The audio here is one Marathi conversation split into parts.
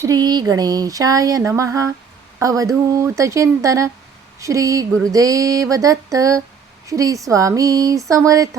श्री गणेशाय नमः अवधूतचिंतन श्री गुरुदेव दत्त. श्री स्वामी समर्थ.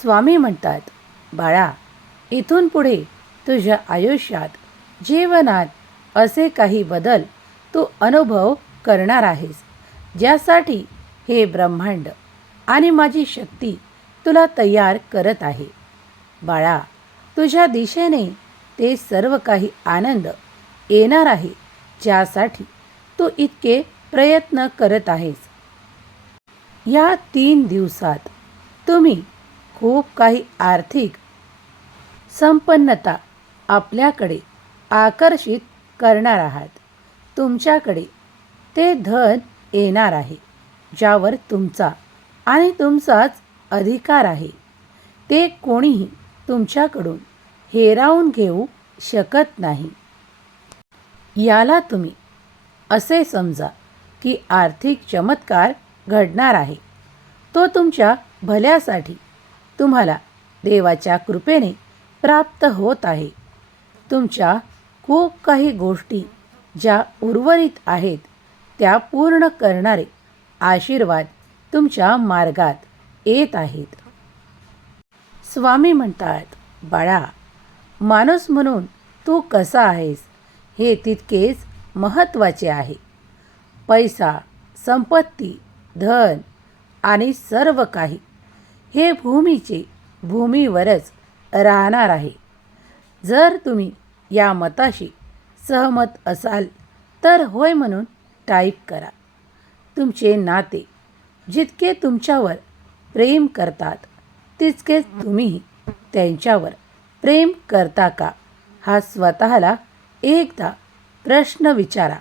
स्वामी म्हणतात बाळा इथून पुढे तुझ्या आयुष्यात जीवनात असे काही बदल तू अनुभव करणार आहेस ज्यासाठी हे ब्रह्मांड आणि माझी शक्ती तुला तयार करत आहे. बाळा तुझ्या दिशेने ते सर्व काही आनंद येणार आहे ज्यासाठी तू इतके प्रयत्न करत आहेस. या तीन दिवसात तुम्ही खूप काही आर्थिक संपन्नता आपल्याकडे आकर्षित करणार आहात. तुमच्याकडे ते धन येणार आहे ज्यावर तुमचा आणि तुमचाच अधिकार आहे. ते कोणीही तुमच्याकडून हेरावून घेऊ शकत नाही. याला तुम्ही असे समजा की आर्थिक चमत्कार घडणार आहे. तो तुमच्या भल्यासाठी तुम्हाला देवाच्या कृपेने प्राप्त होत आहे. तुमच्या खूप काही गोष्टी ज्या उर्वरित आहेत त्या पूर्ण करणारे आशीर्वाद तुमच्या मार्गात येत आहेत. स्वामी म्हणतात बाळा माणूस म्हणून तू कसा आहेस हे तितकेच महत्त्वाचे आहे. पैसा संपत्ती धन आणि सर्व काही हे भूमीचे भूमीवरच राहणार आहे. जर तुम्ही या मताशी सहमत असाल तर होय म्हणून टाईप करा. तुमचे नाते जितके तुमच्यावर प्रेम करतात तितकेच तुम्ही त्यांच्यावर प्रेम करता का? हा स्वतःला एकदा प्रश्न विचारा.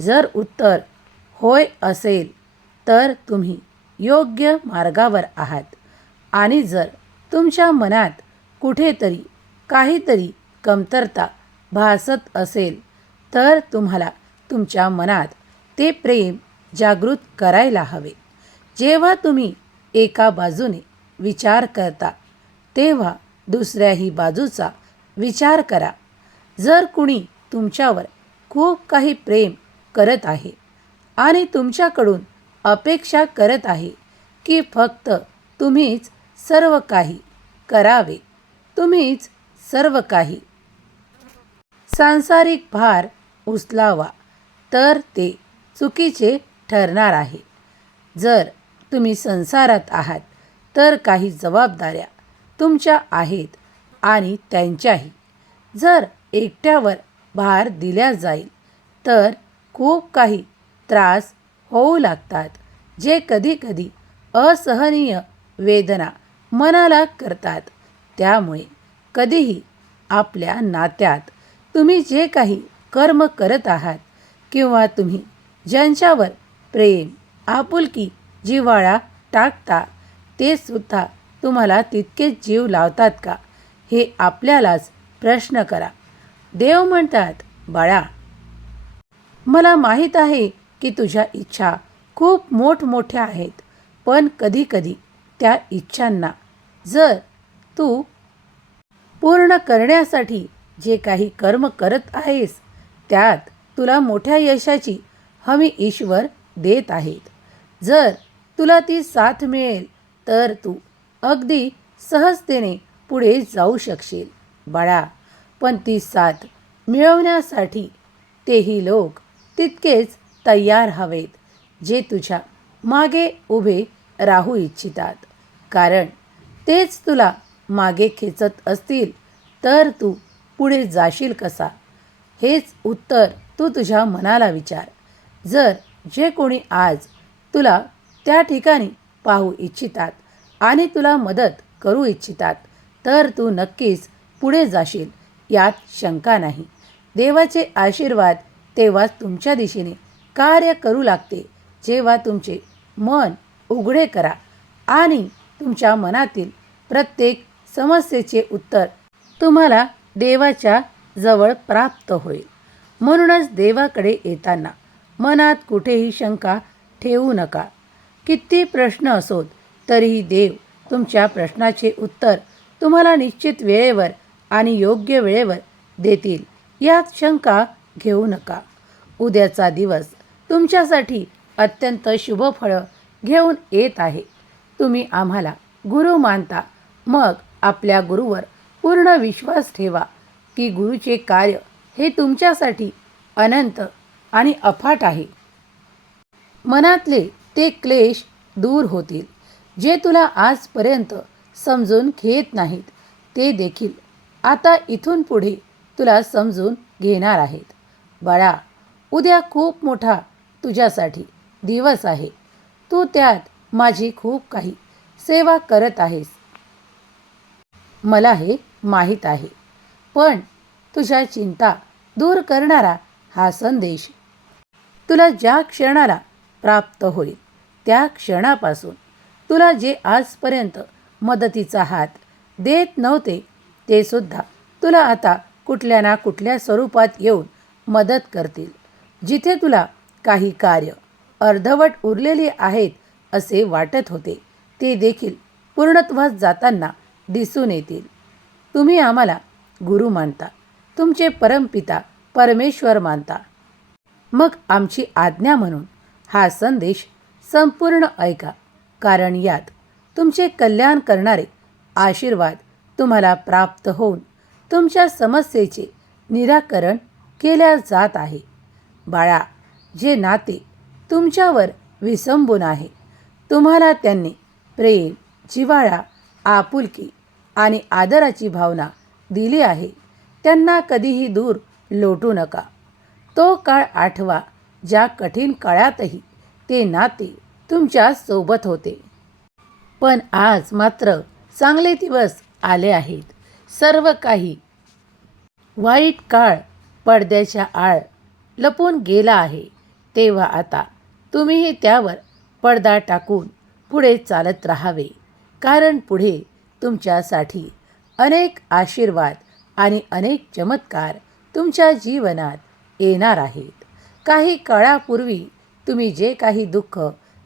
जर उत्तर होय असेल तर तुम्ही योग्य मार्गावर आहात. आणि जर तुमच्या मनात कुठेतरी काहीतरी कमतरता भासत असेल तर तुम्हाला तुमच्या मनात ते प्रेम जागृत करायला हवे. जेव्हा तुम्ही एका बाजूने विचार करता तेव्हा दुसऱ्याही बाजूचा विचार करा. जर कुणी तुमच्यावर खूप काही प्रेम करत आहे आणि तुमच्याकडून अपेक्षा करत आहे की फक्त तुम्हीच सर्व काही करावे तुम्हीच सर्व काही. सांसारिक भार उचलावा तर ते चुकीचे ठरणार आहे. जर तुम्ही संसारात आहात तर काही जबाबदाऱ्या तुमच्या आहेत आणि त्यांच्याही. जर एकट्यावर भार दिल्या जाईल तर खूप काही त्रास होऊ लागतात जे कधीकधी असहनीय वेदना मनाला करतात. त्यामुळे कधीही आपल्या नात्यात तुम्ही जे काही कर्म करत आहात किंवा तुम्ही ज्यांच्यावर प्रेम आपुलकी जिव्हाळा टाकता ते सुद्धा तुम्हाला तितकेच जीव लावतात का? हे आपल्यालाच प्रश्न करा. देव म्हणतात बाळा मला माहीत आहे की तुझ्या इच्छा खूप मोठमोठ्या आहेत पण कधीकधी त्या इच्छांना जर तू पूर्ण करण्यासाठी जे काही कर्म करत आहेस त्यात तुला मोठ्या यशाची हमी ईश्वर देत आहेत. जर तुला ती साथ मिळेल तर तू अगदी सहजतेने पुढे जाऊ शकशील. बाळा पण ती साथ मिळवण्यासाठी तेही लोक तितकेच तयार हवेत जे तुझ्या मागे उभे राहू इच्छितात. कारण तेच तुला मागे खेचत असतील तर तू पुढे जाशील कसा? हेच उत्तर तू तुझ्या मनाला विचार. जर जे कोणी आज तुला त्या ठिकाणी पाहू इच्छितात आणि तुला मदत करू इच्छितात तर तू नक्कीच पुढे जाशील यात शंका नाही. देवाचे आशीर्वाद तेव्हाच तुमच्या दिशेने कार्य करू लागते जेव्हा तुमचे मन उघडे करा आणि तुमच्या मनातील प्रत्येक समस्येचे उत्तर तुम्हाला देवाच्या जवळ प्राप्त होईल. म्हणूनच देवाकडे येताना मनात कुठेही शंका ठेवू नका. किती प्रश्न असोत तरीही देव तुमच्या प्रश्नाचे उत्तर तुम्हाला निश्चित वेळेवर आणि योग्य वेळेवर देतील. यात शंका घेऊ नका. उद्याचा दिवस तुमच्यासाठी अत्यंत शुभ फळं घेऊन येत आहे. तुम्ही आम्हाला गुरु मानता. मग आपल्या गुरुवर पूर्ण विश्वास ठेवा की गुरुचे कार्य हे तुमच्यासाठी अनंत आणि अफाट आहे. मनातले ते क्लेश दूर होतील. जे तुला आजपर्यंत समजून घेत नाहीत ते देखील आता इथून पुढे तुला समजून घेणार आहेत. बाळा उद्या खूप मोठा तुझ्यासाठी दिवस आहे. तू त्यात माझी खूप काही सेवा करत आहेस. मला हे माहीत आहे. पण तुझ्या चिंता दूर करणारा हा संदेश तुला ज्या क्षणाला प्राप्त होईल त्या क्षणापासून तुला जे आजपर्यंत मदतीचा हात देत नव्हते ते सुद्धा तुला आता कुठल्या ना कुठल्या स्वरूपात येऊन मदत करतील. जिथे तुला काही कार्य अर्धवट उरलेली आहेत असे वाटत होते ते देखील पूर्णत्वास जाताना दिसून येतील. तुम्ही आम्हाला गुरु मानता तुमचे परमपिता परमेश्वर मानता. मग आमची आज्ञा म्हणून हा संदेश संपूर्ण ऐका. कारण यात तुमचे कल्याण करणारे आशीर्वाद तुम्हाला प्राप्त होऊन तुमच्या समस्येचे निराकरण केल्या जात आहे. बाळा जे नाते तुमच्यावर विसंबून आहे तुम्हाला त्यांनी प्रेम जिव्हाळा आपुलकी आणि आदराची भावना दिली आहे त्यांना कधीही दूर लोटू नका. तो काळ आठवा ज्या कठीण काळातही ते नाते तुमच्यासोबत होते. पण आज मात्र चांगले दिवस आले आहेत. सर्व काही वाईट काळ पडद्याच्या आळ लपून गेला आहे. तेव्हा आता तुम्हीही त्यावर पडदा टाकून पुढे चालत राहावे. कारण पुढे तुमच्यासाठी अनेक आशीर्वाद आणि अनेक चमत्कार तुमच्या जीवनात येणार आहेत. काही काळापूर्वी तुम्ही जे काही दुःख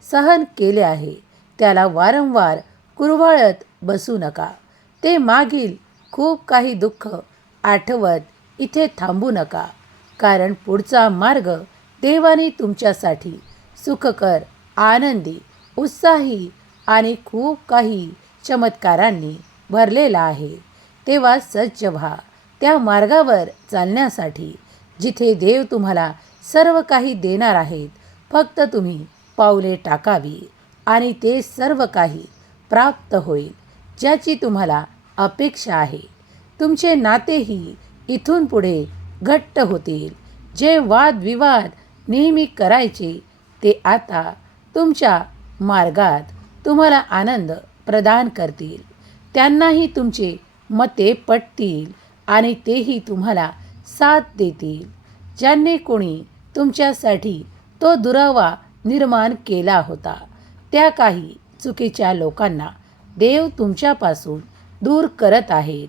सहन केले आहे. त्याला वारंवार कुरवाळत बसू नका. ते मागील खूप काही दुःख आठवत इथे थांबू नका. कारण पुढचा मार्ग देवाने तुमच्यासाठी सुखकर आनंदी उत्साही आणि खूप काही चमत्कारांनी भरलेला आहे. तेव्हा सज्ज व्हा. त्या मार्गावर चालण्यासाठी जिथे देव तुम्हाला सर्व काही देणार आहेत फक्त तुम्ही पावले टाकावी आणि ते सर्व काही प्राप्त होईल ज्याची तुम्हाला अपेक्षा आहे. तुमचे नातेही इथून पुढे घट्ट होतील. जे वादविवाद नेहमी करायचे ते आता तुमच्या मार्गात तुम्हाला आनंद प्रदान करतील. त्यांनाही तुमचे मते पटतील आणि तेही तुम्हाला साथ देतील. ज्यांनी कोणी तुमच्यासाठी तो दुरावा निर्माण केला होता. त्या काही चुकीच्या लोकांना देव तुमच्यापासून दूर करत आहेत.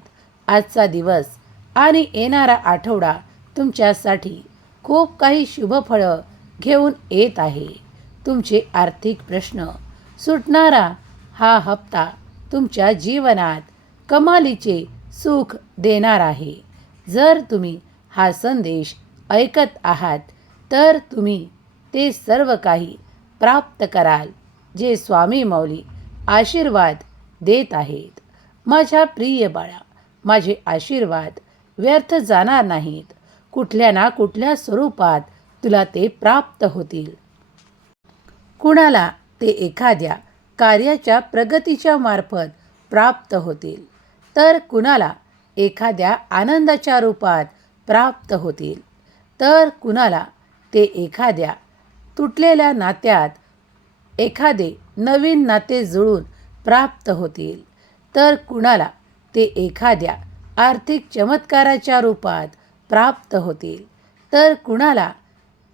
आजचा दिवस आणि येणारा आठवडा तुमच्यासाठी खूप काही शुभफळं घेऊन येत आहे. तुमचे आर्थिक प्रश्न सुटणारा हा हप्ता तुमच्या जीवनात कमालीचे सुख देणार आहे. जर तुम्ही हा संदेश ऐकत आहात तर तुम्ही ते सर्व काही प्राप्त कराल जे स्वामी मौली आशीर्वाद देत आहेत. माझ्या प्रिय बाळा माझे आशीर्वाद व्यर्थ जाणार नाहीत. कुठल्या ना कुठल्या स्वरूपात तुला ते प्राप्त होतील. कुणाला ते एखाद्या कार्याच्या प्रगतीच्या मार्फत प्राप्त होतील तर कुणाला एखाद्या आनंदाच्या रूपात प्राप्त होतील तर कुणाला ते एखाद्या तुटलेल्या नात्यात एखादे नवीन नाते जुळून प्राप्त होतील. तर कुणाला ते एखाद्या आर्थिक चमत्काराच्या रूपात प्राप्त होतील. तर कुणाला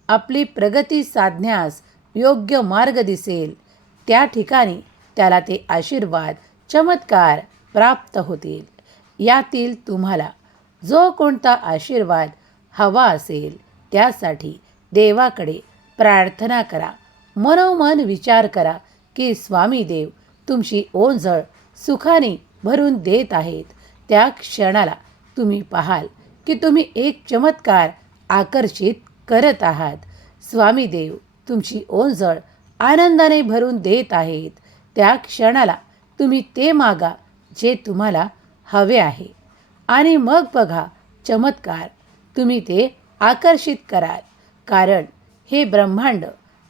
आपली प्रगती साधण्यास योग्य मार्ग दिसेल. त्या ठिकाणी त्याला ते आशीर्वाद चमत्कार प्राप्त होतील. यातील तुम्हाला जो कोणता आशीर्वाद हवा असेल त्यासाठी देवाकडे प्रार्थना करा. मनोमन विचार करा की स्वामी देव तुमची ओंजळ सुखाने भरून देत आहेत. त्या क्षणाला तुम्ही पाहाल की तुम्ही एक चमत्कार आकर्षित करत आहात. स्वामी देव तुमची ओंजळ आनंदाने भरून देत आहेत. त्या क्षणाला तुम्ही ते मागा जे तुम्हाला हवे आहे. आणि मग बघा चमत्कार तुम्ही ते आकर्षित कराल. कारण हे ब्रह्मांड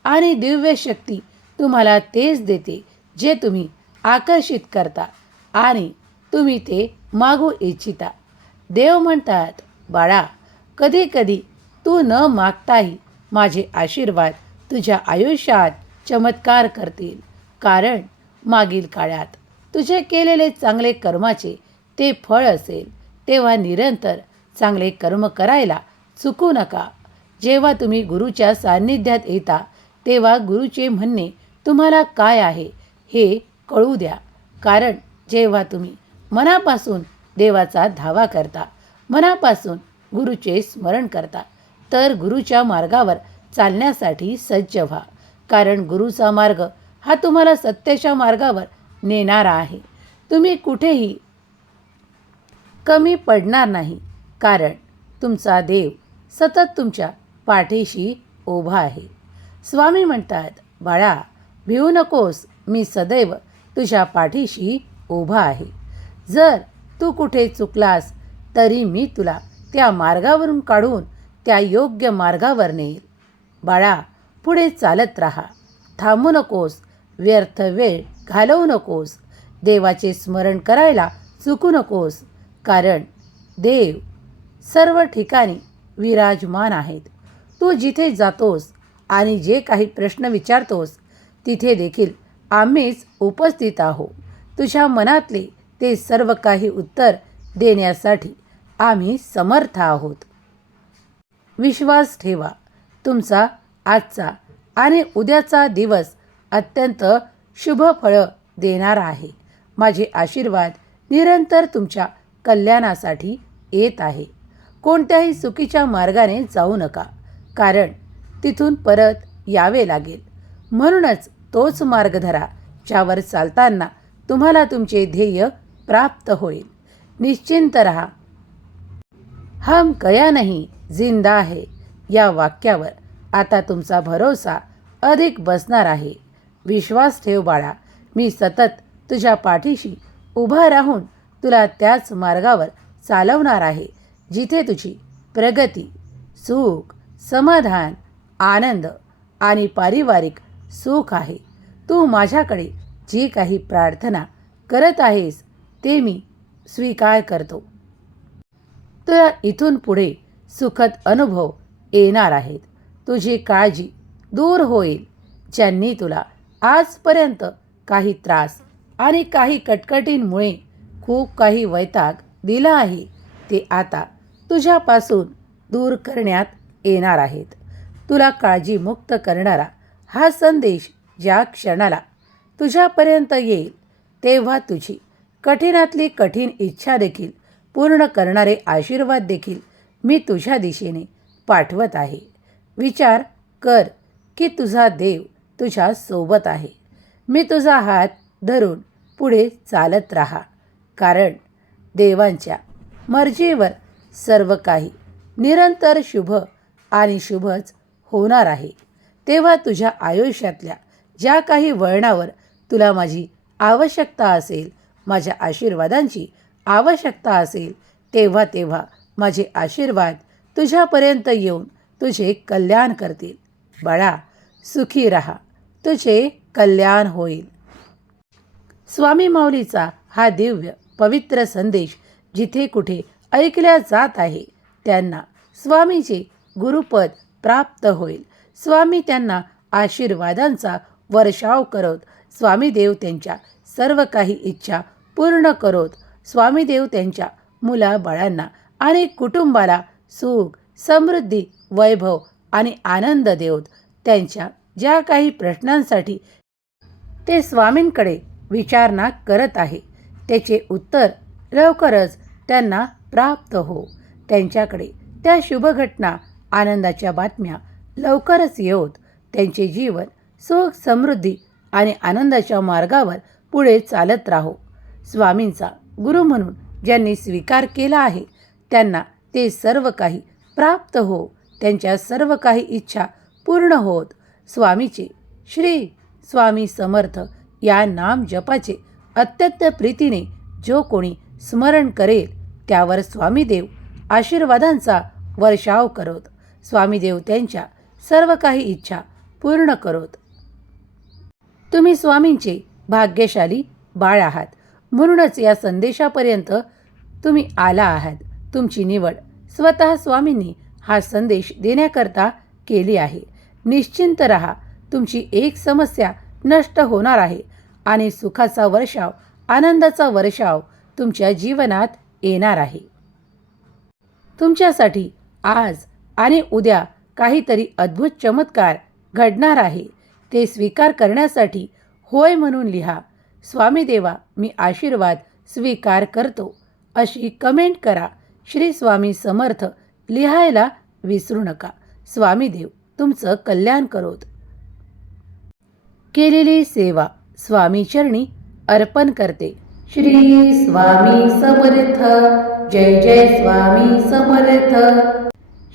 आणि दिव्य शक्ती तुम्हाला तेच देते जे तुम्ही आकर्षित करता आणि तुम्ही ते मागू इच्छिता. देव म्हणतात बाळा कधी कधी तू न मागताही माझे आशीर्वाद तुझ्या आयुष्यात चमत्कार करतील. कारण मागील काळात तुझे केलेले चांगले कर्माचे ते फळ असेल तेव्हा निरंतर चांगले कर्म करायला चुकू नका. जेव्हा तुम्ही गुरुच्या सान्निध्यात येता तेव्हा गुरुचे म्हणणे तुम्हाला काय आहे हे कळू द्या. कारण जेव्हा तुम्ही मनापासून देवाचा धावा करता मनापासून गुरुचे स्मरण करता तर गुरुच्या मार्गावर चालण्यासाठी सज्ज व्हा. कारण गुरुचा मार्ग हा तुम्हाला सत्याच्या मार्गावर नेणारा आहे. तुम्ही कुठेही कमी पडणार नाही. कारण तुमचा देव सतत तुमच्या पाठीशी उभा आहे. स्वामी म्हणतात बाळा भिवू नकोस मी सदैव तुझ्या पाठीशी उभा आहे. जर तू कुठे चुकलास तरी मी तुला त्या मार्गावरून काढून त्या योग्य मार्गावर नेईल. बाळा पुढे चालत राहा. थांबू नकोस व्यर्थ वेळ घालवू नकोस. देवाचे स्मरण करायला चुकू नकोस. कारण देव सर्व ठिकाणी विराजमान आहेत. तू जिथे जातोस आणि जे काही प्रश्न विचारतोस तिथे देखील आम्हीच उपस्थित आहो तुझ्या मनातले ते सर्व काही उत्तर देण्यासाठी आम्ही समर्थ आहोत. विश्वास ठेवा. तुमचा आजचा आणि उद्याचा दिवस अत्यंत शुभ फळं देणार आहे. माझे आशीर्वाद निरंतर तुमच्या कल्याणासाठी येत आहे. कोणत्याही चुकीच्या मार्गाने जाऊ नका. कारण तिथून परत यावे लागेल. म्हणूनच तोच मार्ग धरा ज्यावर चालताना तुम्हाला तुमचे ध्येय प्राप्त होईल. निश्चिंत रहा. हम कया नाही जिंदा आहे या वाक्यावर आता तुमचा भरोसा अधिक बसणार आहे. विश्वास ठेव बाळा मी सतत तुझ्या पाठीशी उभा राहून तुला त्याच मार्गावर चालवणार आहे जिथे तुझी प्रगती सुख समाधान आनंद आणि पारिवारिक सुख आहे. तू माझ्याकडे जी काही प्रार्थना करत आहेस ते मी स्वीकार करतो. तर इथून पुढे सुखद अनुभव येणार आहेत. तुझी काळजी दूर होईल ज्यांनी तुला आजपर्यंत काही त्रास आणि काही कटकटींमुळे खूप काही वैताग दिला आहे ते आता तुझ्यापासून दूर करण्यात येणार आहेत. तुला काळजीमुक्त करणारा हा संदेश ज्या क्षणाला तुझ्यापर्यंत येईल तेव्हा तुझी कठीणातली कठीण इच्छा देखील पूर्ण करणारे आशीर्वाद देखील मी तुझ्या दिशेने पाठवत आहे. विचार कर की तुझा देव तुझ्या सोबत आहे. मी तुझा हात धरून पुढे चालत राहा. कारण देवांच्या मर्जीवर सर्व काही निरंतर शुभ आणि शुभच होणार आहे. तेव्हा तुझ्या आयुष्यातल्या ज्या काही वळणावर तुला माझी आवश्यकता असेल माझ्या आशीर्वादांची आवश्यकता असेल तेव्हा तेव्हा माझे आशीर्वाद तुझ्यापर्यंत येऊन तुझे कल्याण करतील. बाळा सुखी राहा. तुझे कल्याण होईल. स्वामी माऊलीचा हा दिव्य पवित्र संदेश जिथे कुठे ऐकल्या जात आहे त्यांना स्वामीचे गुरुपद प्राप्त होईल. स्वामी त्यांना आशीर्वादांचा वर्षाव करत स्वामीदेव त्यांच्या सर्व काही इच्छा पूर्ण करत स्वामीदेव त्यांच्या मुलाबाळांना आणि कुटुंबाला सुख समृद्धी वैभव आणि आनंद देवत त्यांच्या ज्या काही प्रश्नांसाठी ते स्वामींकडे विचारणा करत आहे त्याचे उत्तर लवकरच त्यांना प्राप्त हो. त्यांच्याकडे त्या शुभघटना आनंदाच्या बातम्या लवकरच येऊत. त्यांचे जीवन सुख समृद्धी आणि आनंदाच्या मार्गावर पुढे चालत राहो. स्वामींचा गुरु म्हणून ज्यांनी स्वीकार केला आहे त्यांना ते सर्व काही प्राप्त हो. त्यांच्या सर्व काही इच्छा पूर्ण होत. स्वामीचे श्री स्वामी समर्थ या नाम जपाचे अत्यंत प्रीतीने जो कोणी स्मरण करेल त्यावर स्वामीदेव आशीर्वादांचा वर्षाव करत. स्वामीदेव त्यांच्या सर्व काही इच्छा पूर्ण करोत. तुम्ही स्वामींचे भाग्यशाली बाळ आहात. म्हणूनच या संदेशापर्यंत तुम्ही आला आहात. तुमची निवड स्वतः स्वामींनी हा संदेश देण्याकरता केली आहे. निश्चिंत रहा. तुमची एक समस्या नष्ट होणार आहे आणि सुखाचा वर्षाव आनंदाचा वर्षाव तुमच्या जीवनात येणार आहे. तुमच्यासाठी आज आणि उद्या काहीतरी अद्भुत चमत्कार घडणार आहे. ते स्वीकार करण्यासाठी होय म्हणून लिहा. स्वामी देवा मी आशीर्वाद स्वीकार करतो. अशी कमेंट करा. श्री स्वामी समर्थ लिहायला विसरू नका. स्वामीदेव तुमचं कल्याण करोत. केलेली सेवा स्वामी चरणी अर्पण करते. श्री स्वामी समर्थ जय जय स्वामी समर्थ.